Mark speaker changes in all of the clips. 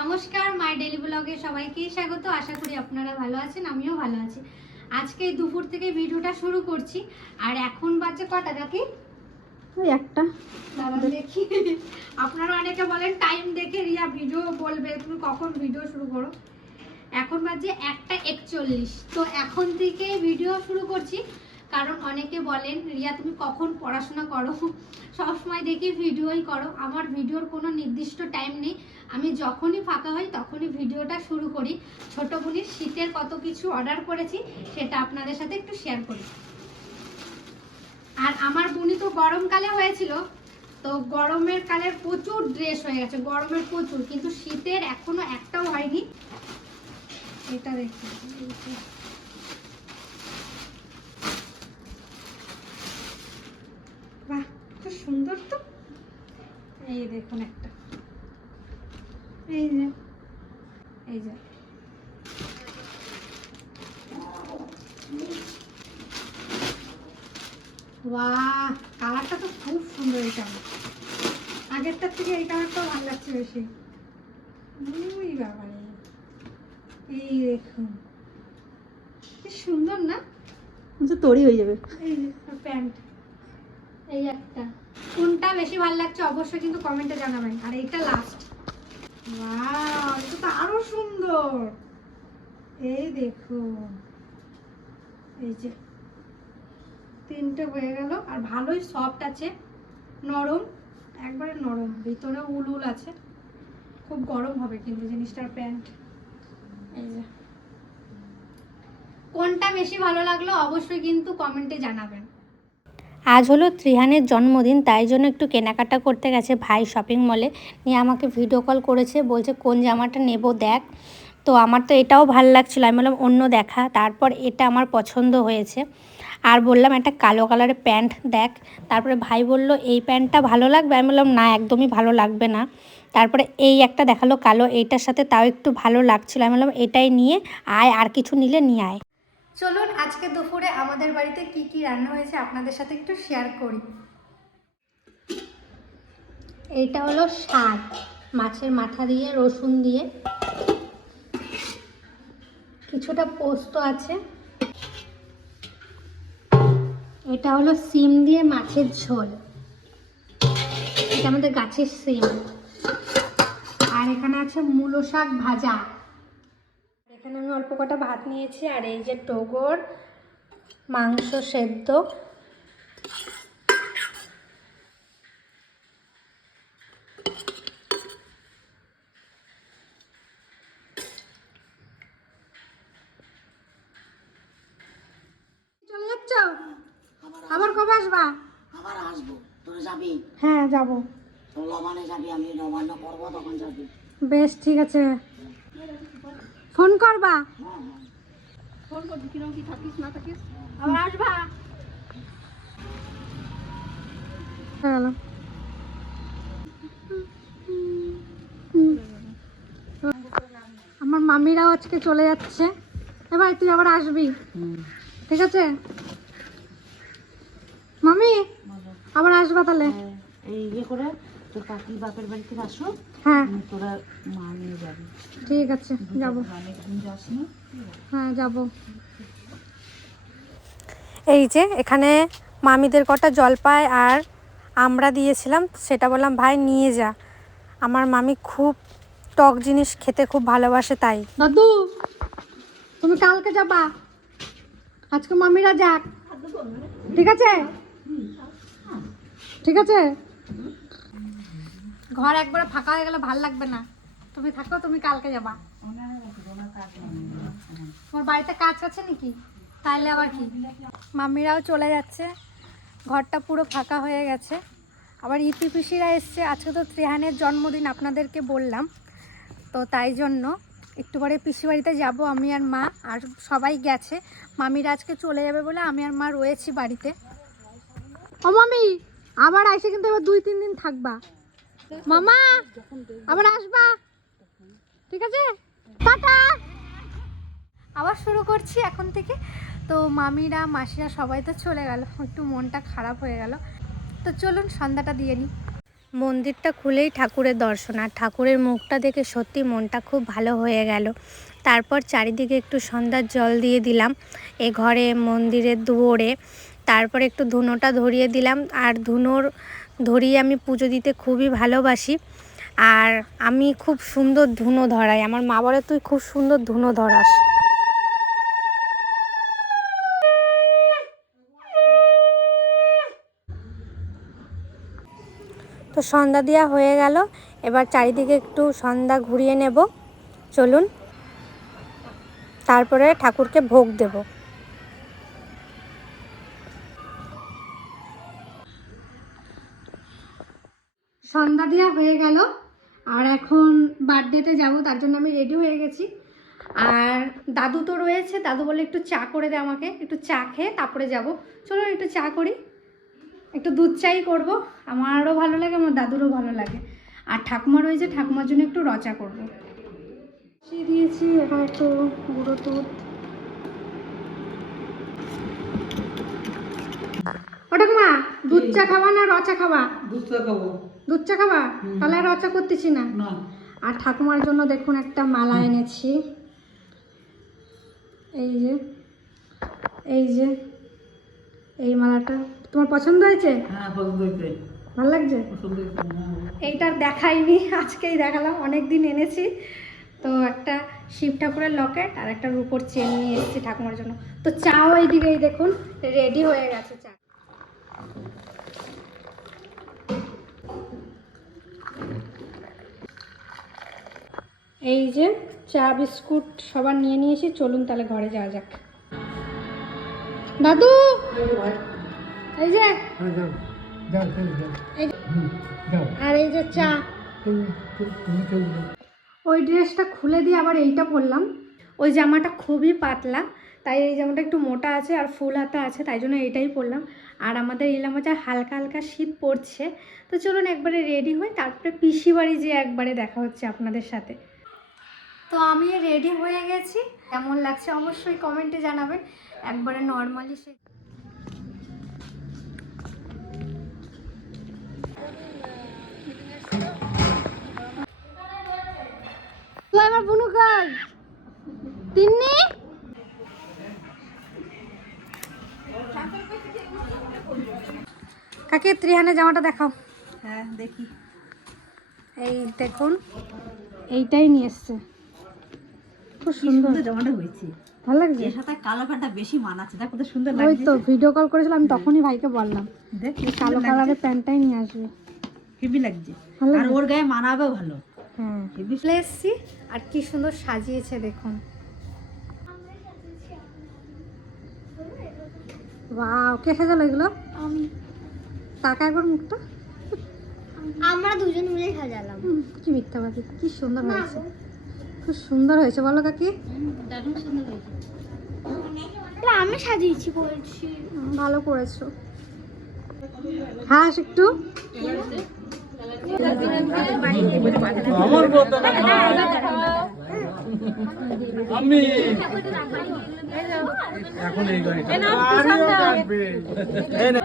Speaker 1: নমস্কার মাই ডেলি ব্লগে সবাইকে স্বাগত। আশা করি আপনারা ভালো আছেন আমিও ভালো আছি। আজকে দুপুর থেকে ভিডিওটা শুরু করছি। আর এখন বাজে কটা দেখি
Speaker 2: একটা।
Speaker 1: দেখি। আপনারা অনেকে বলেন টাইম দেখে রিয়া ভিডিও বলবে তুমি কখন ভিডিও শুরু করো? এখন বাজে একটা একচল্লিশ। তো এখন থেকে ভিডিও শুরু করছি। কারণ অনেকে বলেন, রিয়া, তুমি কখন পড়াশোনা করো? সবসময় দেখি ভিডিওই করো। আমার ভিডিওর কোনো নির্দিষ্ট টাইম নেই। আমি যখনই ফাঁকা হই তখনই ভিডিওটা শুরু করি। ছোট বোনের শীতের কত কিছু অর্ডার করেছি সেটা আপনাদের সাথে একটু শেয়ার করি। আর আমার বুনি তো গরমকালে হয়েছিল, তো গরমের কালের প্রচুর ড্রেস হয়ে গেছে, গরমের প্রচুর। কিন্তু শীতের এখনও একটাও হয়নি। এটা দেখি এইটা। বাহ খুব সুন্দর তো এই দেখুন একটা। এই যে এই যে। বাহ কালারটা তো খুব সুন্দর এটা আগেরটার থেকে এই কালারটাও ভালো লাগছে বেশি। উই বাবা এই দেখুন। কি সুন্দর না?
Speaker 2: তো তৈরি হয়ে যাবে।
Speaker 1: এই যে প্যান্ট। এই কোনটা বেশি ভালো লাগছে অবশ্যই কিন্তু কমেন্টে জানাবেন। আর এইটা লাস্ট এটা তো আরও সুন্দর। এই দেখো। এই যে তিনটে হয়ে গেল। আর ভালোই সফট আছে। নরম। একবারে নরম। ভিতরে উল উল আছে। খুব গরম হবে কিন্তু জিনিসটার প্যান্ট। এই যে। কোনটা বেশি ভালো লাগল অবশ্যই কিন্তু কমেন্টে জানাবেন।
Speaker 3: আজ হলো ত্রিহানের জন্মদিন, তাই জন্য একটু কেনাকাটা করতে গেছে ভাই শপিং মলে নিয়ে আমাকে ভিডিও কল করেছে, বলছে, কোন জামাটা নেব দেখ? তো আমার তো এটাও ভালো লাগছিল, আমি বললাম, অন্য দেখা। তারপর এটা আমার পছন্দ হয়েছে। আর বললাম, একটা কালো কালারের প্যান্ট দেখ। তারপরে ভাই বলল, এই প্যান্টটা ভালো লাগবে? আমি বললাম, না, একদমই ভালো লাগবে না। তারপরে এই একটা দেখাল কালো, এইটার সাথে তাও একটু ভালো লাগছিল। আমি বললাম, এটাই নিয়ে আয়, আর কিছু নিলে নিয়ে আয়।
Speaker 1: চলুন আজকে দুপুরে আমাদের বাড়িতে কি কি রান্না হয়েছে আপনাদের সাথে একটু শেয়ার করি। এইটা হলো শাক, মাছের মাথা দিয়ে, রসুন দিয়ে। কিছুটা পোস্ত আছে। এটা হলো সিম দিয়ে মাছের ঝোল। এটা আমাদের গাছের সিম। আর এখানে আছে মূলো শাক ভাজা। এখানে আমি অল্প কটা ভাত নিয়েছি আর এই যে টগর মাংস সেদ্ধ। চলে যাচ্ছ? আবার কবে আসবা?
Speaker 4: আবার আসব। তোরা যাবি?
Speaker 1: হ্যাঁ যাব।
Speaker 4: তো লবানে যাবি আমি নবান্ন করব তখন যাবি।
Speaker 1: বেশ ঠিক আছে। ফোন করবা?
Speaker 4: ফোন করবি কি থাকিস না থাকিস?
Speaker 1: আবার আসবা? আমার মামিরাও আজকে চলে যাচ্ছে। এবার তুই আবার আসবি? ঠিক আছে? মামি আবার আসবা তাহলে?
Speaker 4: এই ইয়ে করে তোর কাকি বাপের বাড়ি থেকে আসো
Speaker 1: হ্যাঁ।
Speaker 4: তোরা মা নিয়ে যাবি।
Speaker 1: ঠিক আছে যাব।
Speaker 4: অনেকদিন যাস না।
Speaker 1: হ্যাঁ যাব।
Speaker 3: এই যে এখানে মামিদের কটা জলপাই আর আমরা দিয়েছিলাম সেটা বললাম ভাই নিয়ে যা। আমার মামি খুব টক জিনিস খেতে খুব ভালোবাসে তাই।
Speaker 1: দাদু তুমি কালকে যাবা? আজকে মামিরা যাক। ঠিক আছে? ঠিক আছে? ঘর একবারে ফাঁকা হয়ে গেলে ভালো লাগবে না। তুমি থাকো, তুমি কালকে যাবা। তোমার বাড়িতে কাজ আছে নাকি? তাইলে আবার কি? মামিরাও চলে যাচ্ছে। ঘরটা পুরো ফাঁকা হয়ে গেছে। আবার ইতি পিসিরা এসছে। আজকে তো ত্রিহানের জন্মদিন, আপনাদেরকে বললাম। তো তাই জন্য একটু পরে পিসি বাড়িতে যাব, আমি আর মা। আর সবাই গেছে। মামিরা আজকে চলে যাবে বলে আমি আর মা রয়েছি বাড়িতে। ও মামি আবার আইসে কিন্তু এবার দুই, তিন দিন থাকবা। মামা আবার আসবা? ঠিক আছে? টাটা! আবার শুরু করছি এখন থেকে। তো মামিরা মাসিরা সবাই তো চলে গেল। একটু মনটা খারাপ হয়ে গেল। তো চলুন সন্ধ্যাটা দিয়ে নিই।
Speaker 3: মন্দিরটা খুলেই ঠাকুরের দর্শন। আর ঠাকুরের মুখটা দেখে সত্যি মনটা খুব ভালো হয়ে গেল। তারপর চারিদিকে একটু সন্ধ্যার জল দিয়ে দিলাম। এ ঘরে মন্দিরের দুয়ারে তারপর একটু ধুনোটা ধরিয়ে দিলাম। আর ধুনোর ধরিয়ে আমি পুজো দিতে খুবই ভালোবাসি। আর আমি খুব সুন্দর ধুনো ধরাই। আমার মা বলে, তুই খুব সুন্দর ধুনো ধরাস। তো সন্ধ্যা দেওয়া হয়ে গেল। এবার চারিদিকে একটু সন্ধ্যা ঘুরিয়ে নেব। চলুন। তারপরে ঠাকুরকে ভোগ দেব।
Speaker 1: সন্ধ্যা দেওয়া হয়ে গেল। আর এখন বার্থডেতে যাব, তার জন্য আমি রেডি হয়ে গেছি। আর দাদু তো রয়েছে, দাদু বলে একটু চা করে দে আমাকে, একটু চা খেয়ে তারপরে যাব। চলো একটু চা করি, একটু দুধ চাই করব। আমারও ভালো লাগে, আমার দাদুরও ভালো লাগে। আর ঠাকুমা রয়েছে, ঠাকুমার জন্য একটু রচা করব। দিয়েছি এখন একটু গুঁড়ো দুধ। ও ঠাকুমা দুধ চা খাবা না রচা খাবা?
Speaker 5: দুধ চা খাব।
Speaker 1: দুধ চা খাবা? তাহলে আর রচা করতেছি না? আর ঠাকুমার জন্য দেখুন একটা মালা এনেছি। এই যে এই যে এই মালাটা। তোমার পছন্দ হয়েছে?
Speaker 5: হ্যাঁ পছন্দ হয়েছে।
Speaker 1: ভালো লাগছে?
Speaker 5: হয়েছে হ্যাঁ।
Speaker 1: এইটা দেখাইনি আজকেই দেখালাম। অনেক দিন এনেছি। তো একটা শিব ঠাকুরের লকেট আর একটা রূপোর চেন নিয়ে এসেছি ঠাকুমার জন্য। তো চাও এইদিকেই দেখুন রেডি হয়ে গেছে চা। এই যে চা বিস্কুট সবার নিয়ে নিয়েছি চলুন তাহলে ঘরে যাওয়া যাক। দাদু! এই যে।
Speaker 5: হ্যাঁ,
Speaker 1: আর এই যে চা। ওই ড্রেসটা খুলে দিয়ে আবার এইটা পরলাম। ওই জামাটা খুবই পাতলা তাই এই জামাটা একটু মোটা আছে আর ফুল হাতা আছে তাই জন্য এইটাই পরলাম। আর আমাদের ইলাম বাজার হালকা হালকা শীত পড়ছে তো চলুন একবারে রেডি হই তারপরে পিসি বাড়ি যে একবারে দেখা হচ্ছে আপনাদের সাথে। তো আমি রেডি হয়ে গেছি। কেমন লাগছে অবশ্যই কমেন্টে জানাবেন। একবারে নর্মালি সে তো আমার বুনু কাজ তিন্নি? কাকে ত্রিহানের জামাটা দেখাও।
Speaker 2: হ্যাঁ দেখি।
Speaker 1: এই দেখুন এইটাই নিয়ে এসছে। খুব সুন্দর।
Speaker 2: জামাটা হয়েছে।
Speaker 1: ভালো লাগছে?
Speaker 2: এর সাথে কালো প্যান্টটা বেশি মানাচ্ছে। দেখ কত সুন্দর
Speaker 1: ওই তো ভিডিও কল করেছিলাম আমি তখনই ভাইকে বললাম।
Speaker 2: দেখ
Speaker 1: কালো কালারের প্যান্টটাই নিয়ে আসবে।
Speaker 2: হেভি লাগছে। আর ওর গায়ে মানাবেও ভালো।
Speaker 1: হ্যাঁ।
Speaker 2: হেভি।
Speaker 1: এসছি আর কি সুন্দর সাজিয়েছে দেখুন। বাহ কে সাজালো এগুলো?
Speaker 3: আমি।
Speaker 1: টাকা একবার মুখটা?
Speaker 3: আমরা দুজন মিলে সাজালাম।
Speaker 1: কি মিথ্যাবাদী কি সুন্দর হয়েছে খুব সুন্দর হয়েছে বলো কাকি।
Speaker 3: আমি সাজিয়েছি বলছি।
Speaker 1: ভালো করেছ। হাস একটু।
Speaker 5: আমার মতো না আমি। এখন এই গাড়িটা। এই নে।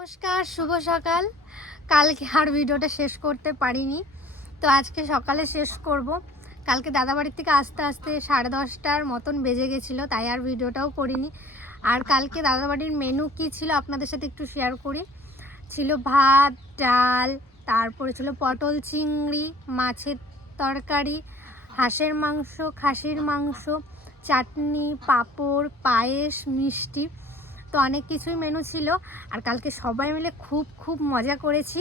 Speaker 1: নমস্কার, শুভ সকাল। কালকে আর ভিডিওটা শেষ করতে পারিনি। তো আজকে সকালে শেষ করব। কালকে দাদাবাড়ির থেকে আস্তে আস্তে সাড়ে দশটার মতন বেজে গেছিল, তাই আর ভিডিওটাও করিনি। আর কালকে দাদাবাড়ির মেনু কি ছিল আপনাদের সাথে একটু শেয়ার করি। ছিল ভাত, ডাল, তারপরে ছিল পটল চিংড়ি, মাছের তরকারি, হাঁসের মাংস, খাসির মাংস, চাটনি, পাঁপড়, পায়েস, মিষ্টি। তো অনেক কিছুই মেনু ছিল। আর কালকে সবাই মিলে খুব খুব মজা করেছি।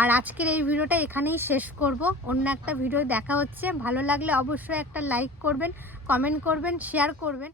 Speaker 1: আর আজকের এই ভিডিওটা এখানেই শেষ করব। অন্য একটা ভিডিও দেখা হচ্ছে। ভালো লাগলে অবশ্যই একটা লাইক করবেন কমেন্ট করবেন শেয়ার করবেন।